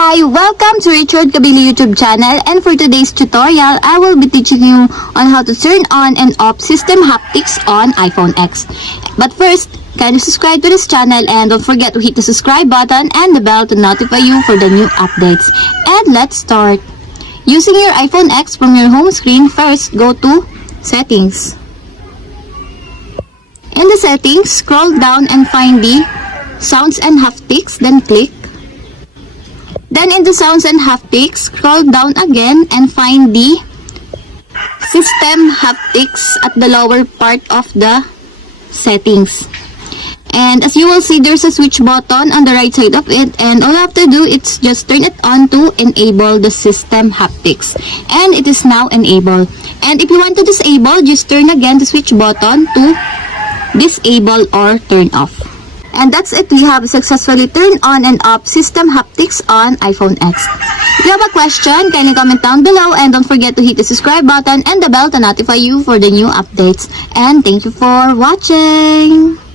Hi, welcome to Richard Kabili YouTube channel, and for today's tutorial, I will be teaching you on how to turn on and off system haptics on iPhone X. But first, kindly subscribe to this channel and don't forget to hit the subscribe button and the bell to notify you for the new updates. And let's start. Using your iPhone X from your home screen, first go to Settings. In the settings, scroll down and find the Sounds and Haptics, then click. Then in the Sounds and Haptics, scroll down again and find the System Haptics at the lower part of the settings. And as you will see, there's a switch button on the right side of it, and all you have to do is just turn it on to enable the system haptics. And it is now enabled. And if you want to disable, just turn again the switch button to disable or turn off. And that's it. We have successfully turned on and off system haptics on iPhone X. If you have a question, kindly comment down below, and don't forget to hit the subscribe button and the bell to notify you for the new updates. And thank you for watching!